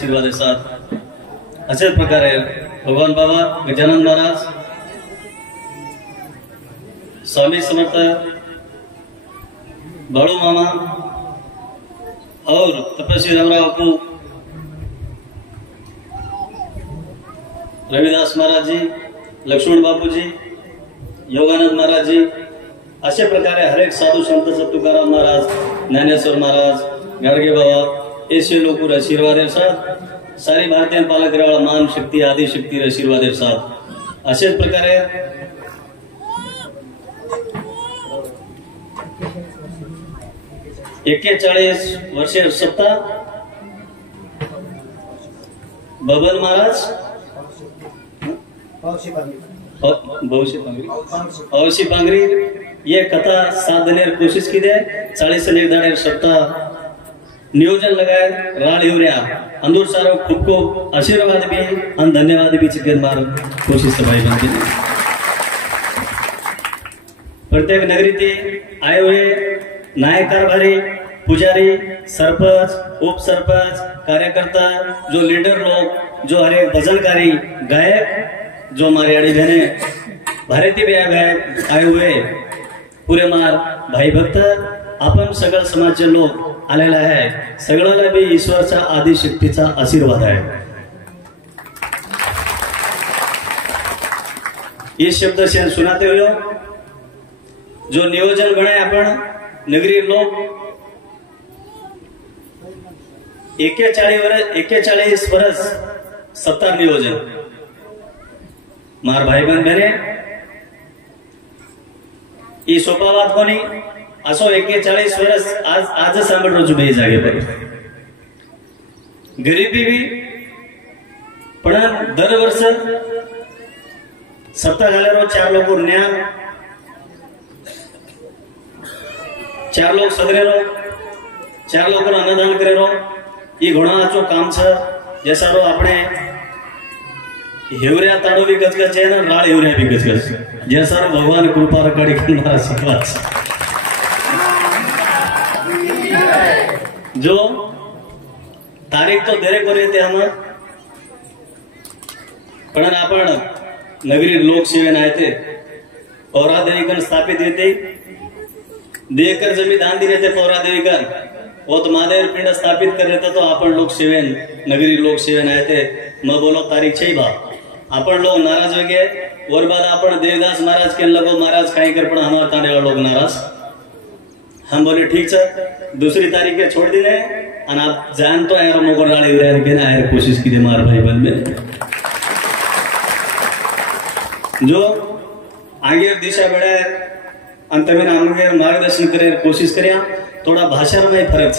आशीर्वाद साथ अशाच प्रकारे भगवान बाबा गजानन महाराज, स्वामी समर्थ, बाळू मामा और तपस्वी रामराव बापू, रविदास महाराज जी, लक्ष्मण बापू जी, योगानंद महाराज जी, अशा प्रकारे हर एक साधू संत तुकाराम महाराज, ज्ञानेश्वर महाराज, गाडगे बाबा ऐसे लोग आशीर्वाद साथ सारी भारतीय पालक मान शक्ती आदि शक्ती आशीर्वाद साथ अशाच प्रकारे एक्केचाळीस वर्षे सत्ता बबन महाराज औशी पांगरी ये कथा साथ देने की कोशिश की दे 40 से निर्धारित सत्ता नियोजन लगाए राल युरिया अंदूर सारो खूब को आशीर्वाद भी और धन्यवाद भी चिकन मार कोशिश भाई बनती प्रत्येक नगरी के आए हुए नायक कारभारी, पुजारी, सरपंच, उप सरपंच, कार्यकर्ता, जो लीडर लोग, जो हरे भजनकारी, गायक, जो हमारी आड़ी बहने भारतीय भी आए हुए पूरे मार भाई भक्त आपण सगळ समाजचे लोग आलेला आहे, सगळ्याला भी ईश्वरचा आदि शक्तीचा आशीर्वाद आहे। ये शब्द से सुनाते हुए जो नियोजन बने अपन नगरी लोग 41 वर्ष सत्ता नियोजन मार भाई बहन बने ये सोपा बात कोणी असो 41 वर्ष आज सांभळ रोज बे जागे पर गरीबी भी पण दर वर्ष सत्ता घालेरो 4 लोग न्याय 4 लोग सगरेरो 4 लोग अन्नदान करेरो ये घणो आचो काम छ। जैसा रो अपने हेवऱ्या ताडो भी गजगज है ना राळ हेवऱ्या भी गजगज जैसा रो भगवान कृपा रखड़ी करना सिखवास जो तारीख तो देरे को रहते हम पण आपण नगरी लोक सेवेन आए थे पौरा देवीकन स्थापित होते देकर जमी दान दी रहते पौरा देवीकन वो तो महादेव पिंड स्थापित कर रहे थे तो आपण लोक सेवेन नगरी लोक सेवेन आए थे। मैं बोलो तारीख 6 बा आपण लोग नाराज हो गए और बाद आपण देवदास महाराज के लगो महाराज खाई कर पण हमारे ताने वाले लोग नाराज हम बोले ठीक है दूसरी तारीख के छोड़ दिले और आप जान तो आयर मोगर राड़ी रह के ना आयर कोशिश की दे मार भाई बन में जो आगे दिशा बढ़े अंत में आगे मार्गदर्शन करे कोशिश करिया थोड़ा भाषा में फर्क छ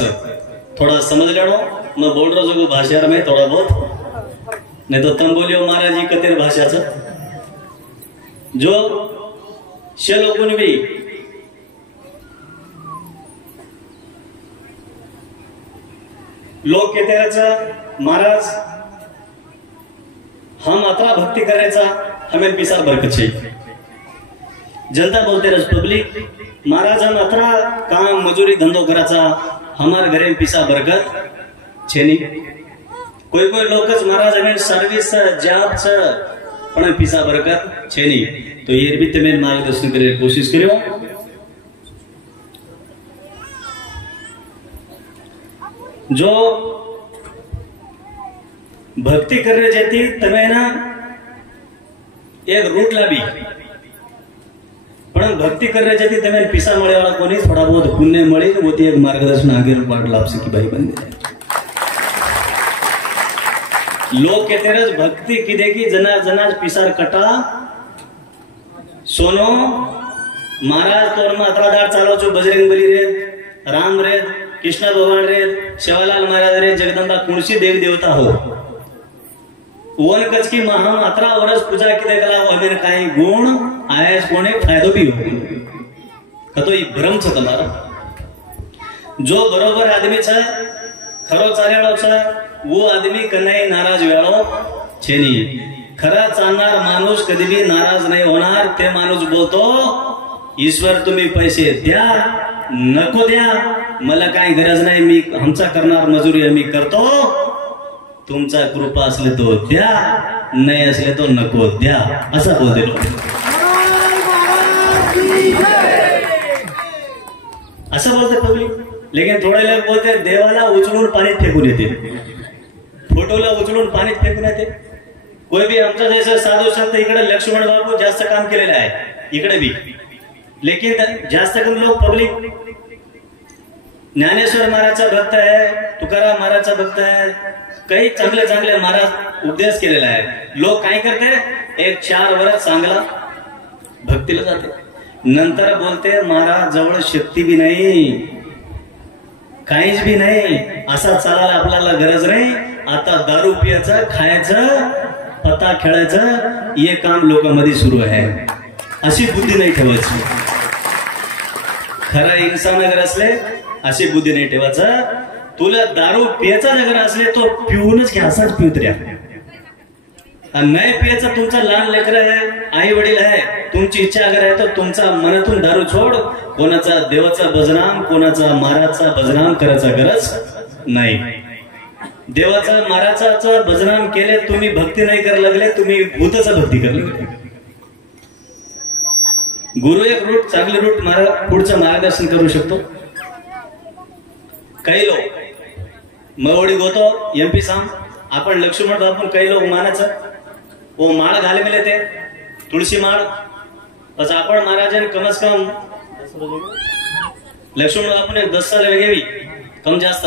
थोड़ा समझ लेनो मैं बोल रहा हूँ भाषा में थोड़ा बहुत नहीं तो तुम बोलियो महाराज जी कतेर भाषा छ जो शे लोगों ने भी लोग कहते महाराज हम अतरा भक्ति करायचा हमें पिसार बरकत चाहिए जनता बोलते रस पब्लिक महाराज हम अतरा काम मजूरी धंधो कराचा हमारे घरे में पिसा बरकत छेनी कोई लोग महाराज हमें सर्विस जॉब छ पण पिसा बरकत छेनी तो ये भी तमें मार्गदर्शन करे कोशिश करियो। जो भक्ति करने जाती तमें ना एक रूट लाभी पण भक्ति करने जाती तमें पिसा मळे वाला कोनी थोड़ा बहुत पुण्य मळे तो वो एक मार्गदर्शन आगे बाट लाभ से की भाई बन गए लोग कहते रहे भक्ति की देगी जना जना पिसार कटा सोनो महाराज तोर में अतरादार चालो छो बजरंग बली रे राम रे कृष्ण भगवान रे शिवलाल महाराज रे जगदम्बा कुणसी देवी देवता हो वन कच की महा अतरा वर्ष पूजा की देखला वो हमें काही गुण आए कोने फायदो भी हो कतो ये भ्रम छ तुम्हारा जो बरोबर आदमी छ खरो चालेलो छ वो आदमी कने नाराज वेळो छे नहीं खरा चालणार माणूस कधी भी नाराज नहीं होणार ते माणूस बोलतो ईश्वर तुम्ही पैसे द्या नको द्या मला काही गरज नाही मी हमचा करणार मजुरी आम्ही करतो तुमचा कृपा असले तो द्या, नाही असले तो नको द्या, असा बोलते लोक. असं बोलते पब्लिक. लेकिन थोडे लोक बोलते देवाला उचलून पाणीत फेकून येते, फोटोला उचलून पाणीत फेकून येते. कोई भी आमचा जैसे साधू संत इकडे लक्ष्मण बाबू जास्त काम केलेलं आहे इकडे बी. लेकिन जास्त करून लोक पब्लिक ज्ञानेश्वर महाराजचा भक्त आहे, तुकाराम महाराजचा भक्त आहे, काही चांगले चांगले महाराज उपदेश केलेला आहे. लोक काय करते, एक 4 वर्ष चांगला भक्तीला जाते, नंतर बोलते महाराज जवळ शक्ती बी नाही, काहीच बी नाही, असा चालायला आपल्याला गरज नाही, आता दारू पियाचं, खायचं, पत्ता खेळायचं, हे काम लोकांमध्ये सुरू आहे. अशी बुद्धी नाही ठेवायची. खरा इन्सान अगर असले अशी बुद्धी नाही ठेवायचं. तुला दारू पियाचा अगर असले तो पिऊनच घ्या, असाच पिऊत राहा. नाही पियाचा तुमचा लहान लेकर आहे, आई वडील आहे, तुमची इच्छा अगर आहे तर तुमचा मनातून दारू छोड. कोणाचा देवाचा बजनाम, कोणाचा महाराजचा बजनाम करायचा गरज नाही. देवाचा महाराजाचा बजनाम केले तुम्ही भक्ती नाही करायला लागले, तुम्ही भूताचा भक्ती करायला लागले. गुरु एक रूट चांगले रूट पुढचं मार्गदर्शन करू शकतो. काही लोक मवडी गोतो एमपी सांग आपण लक्ष्मण बापून काही लोक मानाचं वो माळ घाले मिले ते तुळशी माळ. असं आपण महाराजांनी कमस कम लक्ष्मण बापूने 10 साल वेगेवी कम जास्त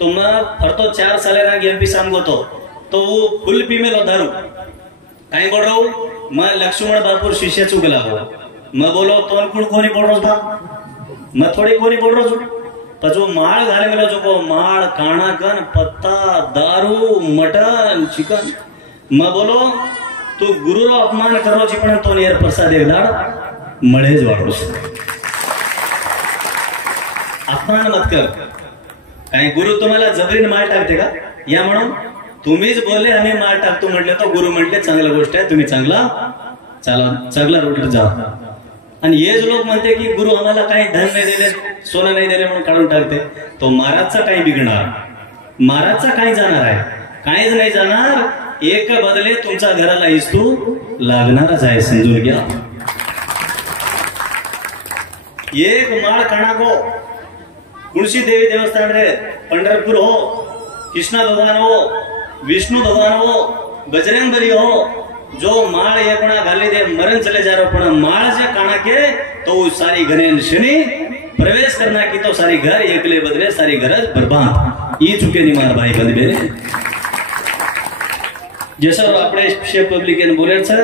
तो मग फरतो 4 साले राग एमपी सांग गोतो तो वो फुल पीमेलो दारू काही बोल रहा हूं मैं लक्ष्मण बापूर शिष्य चुकला हो. मैं बोलो तो कोणी बोल रहा था, मैं थोड़ी कोणी बोल रहा हूं. जो माळ घाले मिलो जो को माळ काणा कन पत्ता दारू मटन चिकन. मैं बोलो तू गुरु रो अपमान करो छी पण तो नेर प्रसाद एक दाड मळेज वाढू. अपमान मत कर. काही गुरु तुम्हाला जबरीने माळ टाकते का? या म्हणून तुम्हीच बोलले आम्ही माळ टाकतो म्हटले तो गुरु म्हटले चांगली गोष्ट आहे, तुम्ही चांगला रोडवर जा. आणि हेच लोक म्हणते की गुरु आम्हाला काही धन नाही दिले, सोनं नाही दिले म्हणून काढून टाकते. तो महाराजचा काही बिघडणार, महाराजचा काही जाणार आहे, काहीच नाही जाणार. एक बदले तुमच्या घराला इस्तू लागणारच आहे, समजून घ्या. एक माळ काणा को तुळशी देवी देवस्थान रे पंढरपूर हो, कृष्णा भगवान हो, विष्णु भगवान हो, बजरंग बली हो, जो माळ ये कोणा घाले दे मरण चले जा रहा पण माळ से काना के तो सारी घने शनि प्रवेश करना की तो सारी घर एकले बदले सारी घर बर्बाद. ये चुके नहीं मार भाई बंद बेरे. जैसा આપણે શેપ પબ્લિકન બોલે છે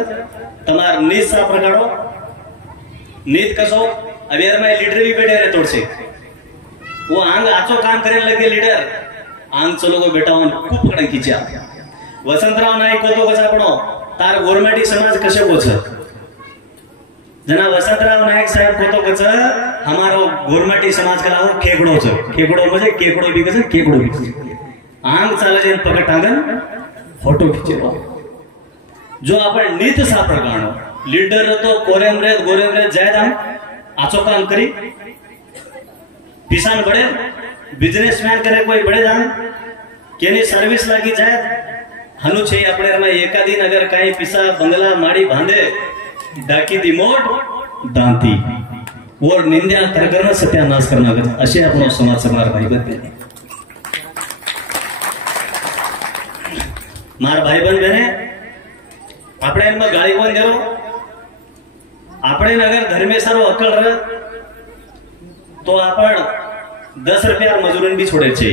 તમાર નીત સાફ રખાડો. નીત कसो अवेर में लीडर भी बैठे रहे तोड़ से वो आंग आचो काम करने लगे लीडर आंग चलो को बेटा खूप कडे खिचा. वसंतराव नाईक होतो कसा पडो तार गोरमाटी समाज कसे कोच जना वसंतराव नाईक साहेब होतो कच हमारो गोरमाटी समाज कला हो खेकडो छ. खेकडो म्हणजे केकडो बी कस केकडो बी आंग चाले जे पकड टांगन फोटो खींचेलो. जो आपण नीत सापड गाणो लीडर तो गोरेमरे जायदाम आचो काम करी पिसान बड़े बिजनेसमैन करे कोई बड़े दान केनी सर्विस लागी जाए हनु छे अपने में एकादी नगर काही पिसा बंगला माड़ी बांधे डाकी दी मोट दांती और निंद्या करगरण सत्यानाश करना असे आपण समाज समार भाई बंधे मार भाई बंद बने આપણે એમાં ગાળી કોણ કરો આપણે અગર ધર્મેશરો અકળ રહે તો આપણ 10 રૂપિયા મજૂરી भी छोड़े છે.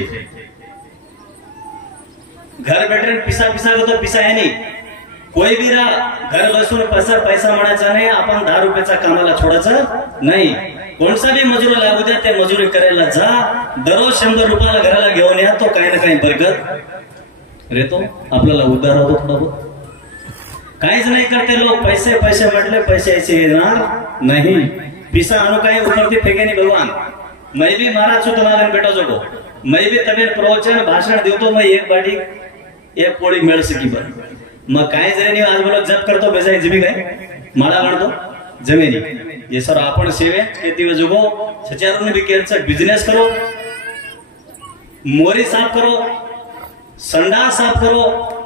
घर बैठे पिसा तो पिसा है नहीं कोई भी रा घर बसून पैसा म्हणायचा नाही. आपण 10 रुपयाचा कामाला छोडायचं नाही. कोणसा भी मजूर लागू द्या ते मजुरी करायला जा. दररोज 100 रुपयाला घराला घेऊन या तो काही ना काही बरकत रेतो आपल्याला उद्धार होतो. थोडा बहुत काहीच नाही करते लोग पैसे म्हटले पैसे ऐसे येणार नहीं. पिसा आणू काही उपरती फेके नहीं भगवान. मैं भी महाराज છું તમારા બેટો જોડો मैं भी તમે પ્રવચન ભાષણ દેતો मैं एक बाटी एक पोळी मेळ सकी बर मग काय जरी नाही आज बोलो जप करतो बेसाई जमी काय माळा वाढतो जमिनी ये सर आपण सेवे के दिवस जुगो सचारों ने भी केरचा बिजनेस करो मोरी साफ करो संडास साफ करो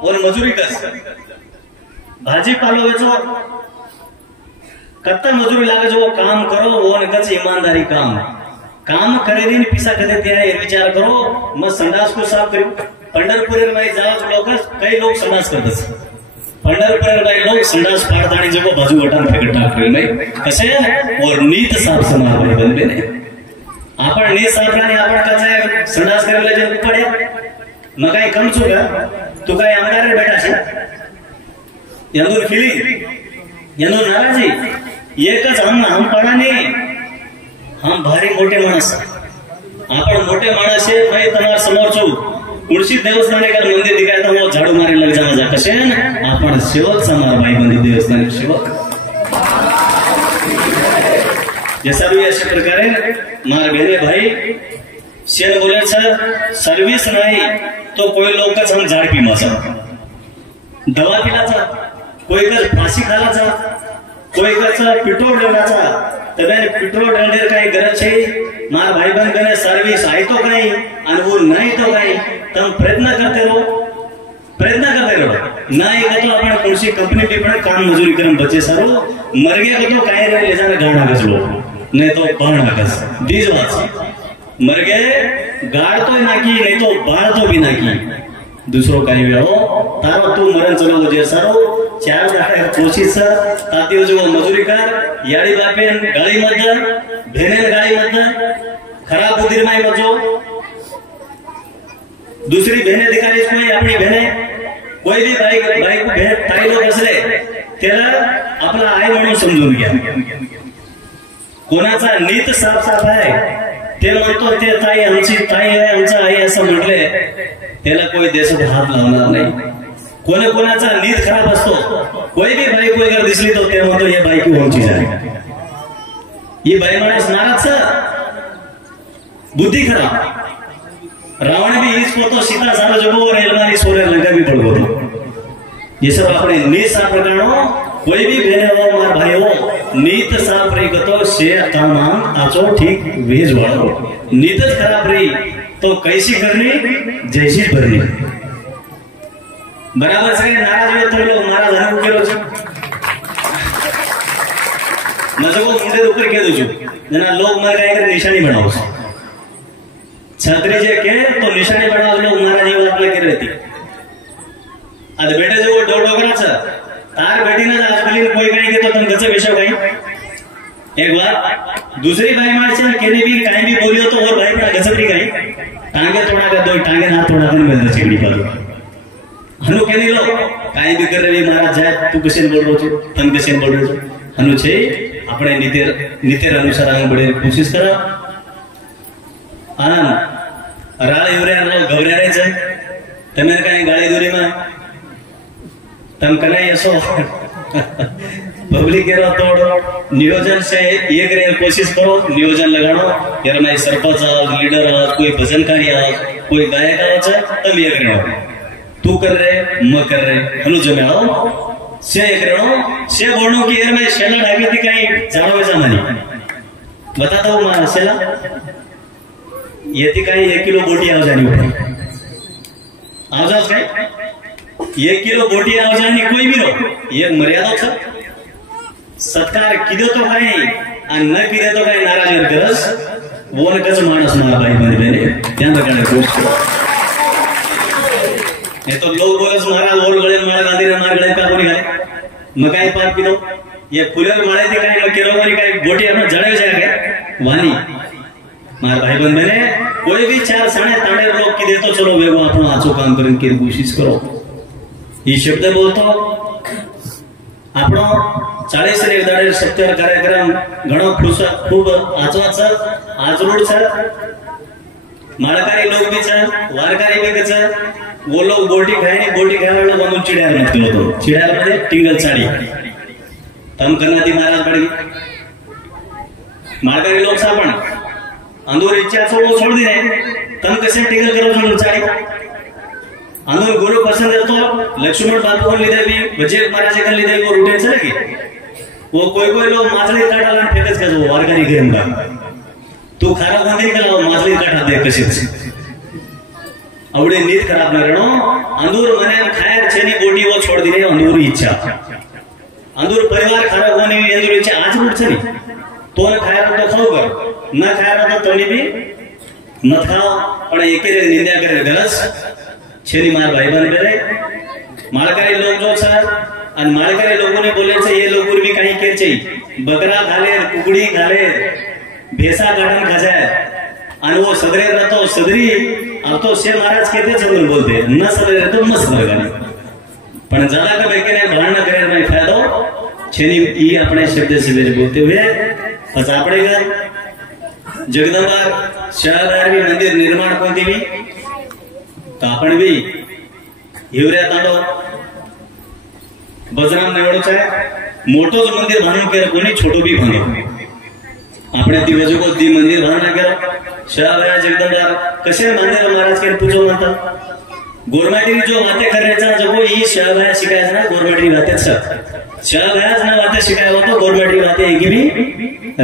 और मजूरी कर भाजीपालो वेचो कत्ता मजूरी लागे जो काम करो वो ने कच ईमानदारी काम करे दिन पीसा कदे त्यारे विचार करो मग संडास को साफ करू पंढरपुर में जाव लोग कई लोग संडास करतात पंढरपुर में लोग संडास पाडतानी जगो बाजू वटान फेकट टाकले नाही कसे और नीत साफ समार बनले ने आपण नीत साफ राणी आपण कसे संडास करले जे पड्या मग काय कम छु का तू काय आमदार रे बेटा छे यांदो फीलिंग यांदो नाराजी एकच हम पडाने हम भारी मोठे माणस आपण मोठे माणस आहे मैं तुम्हार समोर छु कुर्सी देवस्थान का मंदिर दिखाया था वो झाड़ू मारे लग जाना जा कसे आपण सेवक समार भाई बंदी देवस्थान सेवक जैसा भी अशा प्रकारे मार बेने भाई शेर बोले सर्विस नाही तो कोई लोग का हम झाड़ पीमाचा दवा पिलाचा कोई का फाशी खालाचा कोई का पेट्रोल डालाचा तबे पेट्रोल डालने काही गरज छे मार भाई बहन कने सर्विस आई तो कहीं और वो नहीं तो कहीं तुम प्रयत्न करते रहो नहीं का तो अपने कौन सी कंपनी भी पड़े काम मजूरी करम बचे सारो मर गया को तो काहे ले जाना गाड़ गज लो नहीं तो बाण गज बीज बात मर गए गाड़ तो ना की नहीं तो बाढ़ तो भी ना की दूसरो काही वेळो तारो तू मरण चलो जे सारो चार दाखा कोशिश ताती जो मजूरी कर याडी बापेन गाड़ी मत भेने गाड़ी मत खराब बुद्धि में मजो दूसरी बहने दिखाली कोई अपनी बहने कोई भी भाई को बहन ताई लोग असले त्याला आपला आई म्हणून समजून घ्या कोणाचा नीत साफ आहे ते म्हणतो ते ताई आमची ताई आहे आमचा आई असं म्हटले त्याला कोई देशात हात लावणार नाही कोणाचा नीत खराब असतो कोई भी भाई कोई अगर दिसली तो ते म्हणतो हे बाई की आमची आहे ये बाई माणूस नाराज बुद्धि खराब रावण भी इस को तो सीता सारा जगो और एलमारी सोरे लंका भी पड़ गो ये सब अपने नीत साफ रखनो कोई भी बहने हो मार भाई हो नीत साफ रही तो से तमाम आचो ठीक वेज वालो नीत खराब रही तो कैसी करनी जैसी भरनी बराबर से नाराज हुए तो लोग मारा धन के रोज मजो मुंडे ऊपर कह दो जना लोग मर गए कर निशानी बनाओ छतरी जे के तो निशानी बनाओ लोग मारा जीव आपले के रहती आज बेटे जो डोडोगराचा तार बेटीने आज बलीन कोई काही के तो तुम गचे विषय काही एक बार दूसरी भाई मार से केने भी काही भी बोलियो तो और भाई पर गचपड़ी काही टांगे तोड़ा कर दो टांगे ना तोड़ा कर मिल चिकड़ी पर हनु केनी लो काही भी कर रही महाराज जाए तू कसे बोल रहो छे तन कसे बोल रहो छे हनु छे આપણે નીતિર અનુસાર આગળ बढ़े कोशिश करो आनंद राळ युरे घबऱ्या रे છે તમે કઈ ગાડી દોરીમાં તમ કને એસો पब्लिक एरो तोड़ नियोजन से एक रे कोशिश करो नियोजन लगानो यार मैं सरपंच लीडर कोई भजनकारी कोई गायक है तब एक रे तू कर रहे म कर रहे हनु जमे आओ से एक रे से बोलनो की यार मैं शेला ढाके थी कहीं जानो वैसा मानी बता दो मां शेला ये थी कहीं 1 किलो बोटी आ जानी पड़ी आ जाओ कहीं 1 किलो बोटी आ जानी कोई भी रो ये मर्यादा छ सत्कार किदो तो काही आणि न किदे तो काही नाराज करस वो न कच माणस मारा भाई बंद बेने ध्यान रखने कोशिश करो ये तो लोग बोलस महाराज और गले मार गांधी रे मार गले का कोनी खाए मकाई पाप किदो ये फुलेर माळे ते काही न केरो वरी काही गोटी अन जळे जागे वानी मार भाई बंद बेने कोई भी चार साणे ताणे लोग किदे तो चलो वेगो आपनो आचो काम करन की कोशिश करो ये शब्द बोलतो आपनो 40 रे दाडे 70 कार्यक्रम घणो खूब आचवाच आजरूड छ माळकारी लोग भी छ वारकारी भी छ वो लोग बोटी खायने म्हणून चिड्याला मत होतो चिड्याला मध्ये टिंगल साडी तम करनाती महाराज बड़ी माळकारी लोग सापण अंदूर इच्छा छो वो छोड़ दे तम कैसे टिंगल करो जो साडी अंदूर गुरु पसंद तो लक्ष्मण बापू को लीधे भी वजे महाराज के लीधे वो रूटीन छ की वो कोई लोग माछली काटाला फेकच का जो वारकारी गेम का तू खारा गांधी का माछली काटा दे कशीच अवड़े नींद खराब न रहनो अंदूर मने खायर छेनी बोटी वो छोड़ दी अंदूर इच्छा अंदूर परिवार खराब होने की अंदूर इच्छा आज उठ छनी तो ने खायर तो खाओ कर न खायर तो तोनी भी मत खाओ पण एके रे निंदा करे गरज छेनी मार भाई बन करे माळकरी लोग जो छ अन माळकरी लोगों ने बोले छे ये लोग भी कहीं केर छे बकरा खाले कुकड़ी खाले भैंसा गाडन खजाय अन वो सदरे न तो सदरी अब तो शेर महाराज कहते चंद्र बोलते न सदरे तो मस्त लगाने पण ज्यादा का बैके ने भान करे में फायदो छेनी ई अपने शब्द से मेरे बोलते हुए बस आपड़े घर जगदंबा शहर भी मंदिर निर्माण कोणती भी तो आपण भी हिवऱ्या तांडो बजराम नेवडो छे मोटो ज मंदिर बांधून केर कोणी छोटो भी बांधो આપણે ती वजह को दी मंदिर बांधना केरो शाहबाया जगदंबा कशे मंदिर महाराज के पूछो म्हणता गोरमाटी जो बातें कर रहे था जब वो ये शाहबाया शिकायत ना गोरमाटी बातें छ शाहबाया ना बातें शिकायत हो तो गोरमाटी बातें एक भी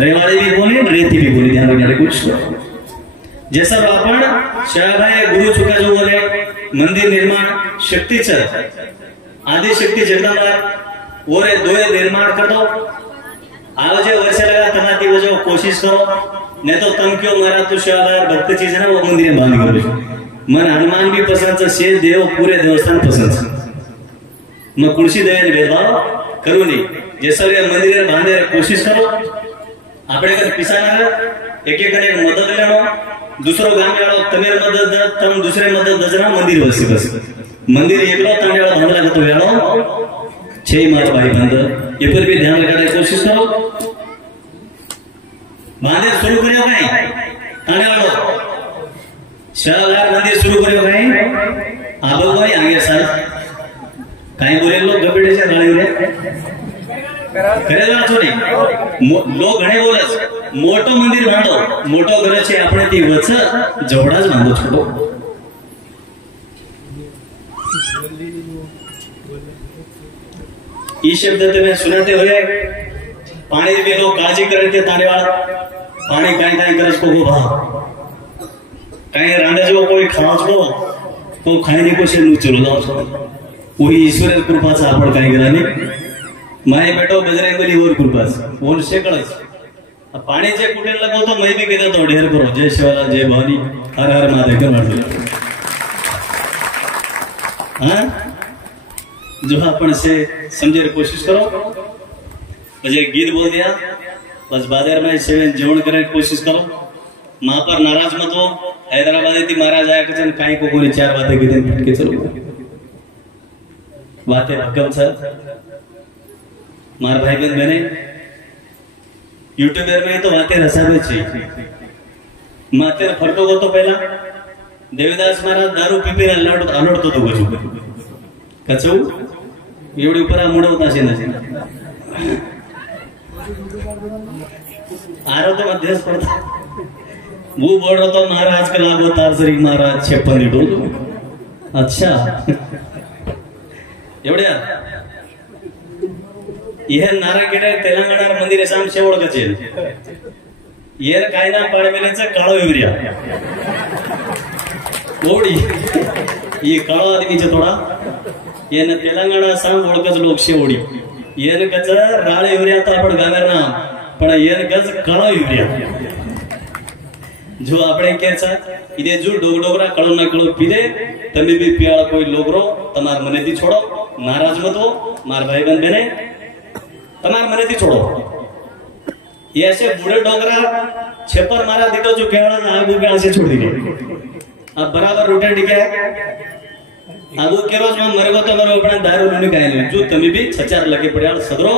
रेवाड़ी भी बोली रेती भी बोली ध्यान रखना कुछ जैसा अपन शाहबाया गुरु चुका जो बोले मंदिर निर्माण शक्ति छ आदि शक्ति जगदंबा ओरे दोए निर्माण कर दो आवजे वर्ष लगा तमाती वजह कोशिश करो नहीं तो तम क्यों मारा तो शाहबाया भक्त चीज है ना वो मंदिर बांध करो मन हनुमान भी पसंद है शेष देव पूरे देवस्थान पसंद है मैं कुर्सी देवे ने भेदभाव करूं नहीं जैसा भी मंदिर बांधे कोशिश करो आपने कद पिसाना एक एक करके मदद लेनो दूसरो गाम वालो तमेर मदद तम दूसरे मदद दजना मंदिर वसी बस मंदिर एकलो ताने वाला बांधला तो वेलो छे मार भाई बंद ये पर भी ध्यान रखने की कोशिश करो मंदिर शुरू करियो कहीं ताने वालो शाहबाया मंदिर शुरू करियो कहीं आबो कोई आगे सर कहीं बोले लोग गबड़े से गाड़ी रे करे ना छोड़ी लोग घणे बोले मोटो मंदिर बांधो मोटो करे छे આપણે થી વચ્ચ જવડા જ બાંધો છોડો ई शब्द तुम्हें सुनाते हुए पानी भी लोग काळजी करते ताने वाला पानी काई काई करस को भा काई रांडे जो कोई खास को तो खाई नहीं को से नु चलो जाओ कोई ईश्वर कृपा से आपण काई करानी माय बेटो बजरंगबली और कृपा से वो से कळस पानी जे कुटे लगो तो मैं भी कहता तो ढेर करो जय शिवलाल जय भवानी हर हर महादेव कर मार हां जो अपन से समझे कोशिश करो मुझे गीत बोल दिया बस बाजार में सेवन जीवन करने की कोशिश करो मां पर नाराज मत हो हैदराबाद थी महाराज आया कि काई को कोई चार बातें की दिन फटके चलो बातें हकम छ मार भाई बहन बने यूट्यूबर में तो बातें रसावे छे माते फटो को तो पहला देवीदास महाराज दारू पी अलोडतो तो गजू कचू एवढी ऊपर मुडवत असे नसे आरो तो मध्यस पड़ता वो बोल रहा तो महाराज का लागो तार श्री महाराज 56 डोलो अच्छा एवढ्या यह नारायण तेलंगाणा मंदिर साम शेवळ कचे येर कायदा पाडमेनेचा काळो युरिया ओडी ये काळो आदमीचे थोडा येन तेलंगाणा साम ओळखच लोक शेवडी येन कच राळे युरिया तो आपण गागर ना पण येन कच काळो युरिया जो આપણે કે છે ઈદે જો ડોગડોગરા કળો ના કળો પીદે તમે બી પીવાળા કોઈ લોગરો તમાર મનેથી છોડો નારાજ મત હો માર ભાઈ બહેન બને તમાર મનેથી છોડો ये ऐसे बूढ़े डोगरा छेपर मारा दीटो जो केवल आगू के से छोड़ दी अब बराबर रोटे टिके आगू केरो जो मरगो तो मरो अपना दारू नहीं खाए जो तमी भी छचार लगे पड़े सदरो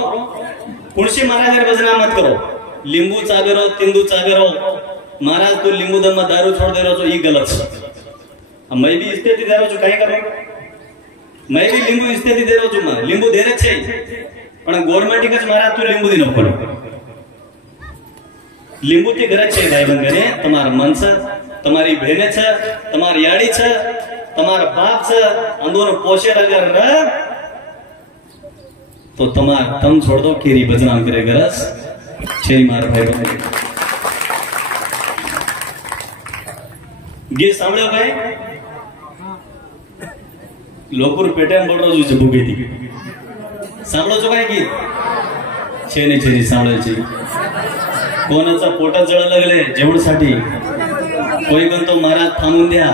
कुणसी महाराज रे बजना मत करो लींबू चाबेरो तिंदू चाबेरो महाराज तो लींबू दम में दारू छोड़ दे रहो जो ये गलत अब मैं भी स्थिति दे रहा हूं काई करो मैं भी लींबू स्थिति दे रहा हूं मैं लींबू दे रहे छे पण गवर्नमेंट कच महाराज तो लींबू दी न पड़े लींबू की गरज छे भाई बहन ने तमार मन छे तमारी बहने छे तमार याड़ी छे तमार बाप छे अंदोर पोषे अगर न तो तमार तम छोड़ दो केरी बदनाम करे गरज छे मार भाई बहन गीत सांभळ्यो भाई लोकपूर पेट्यान बोल रोज बुक येते सांभाळायचो काय की छेने छेने सांभाळायची कोणाचा पोटात जळ लागले जेवणासाठी कोई म्हणतो महाराज थांबून द्या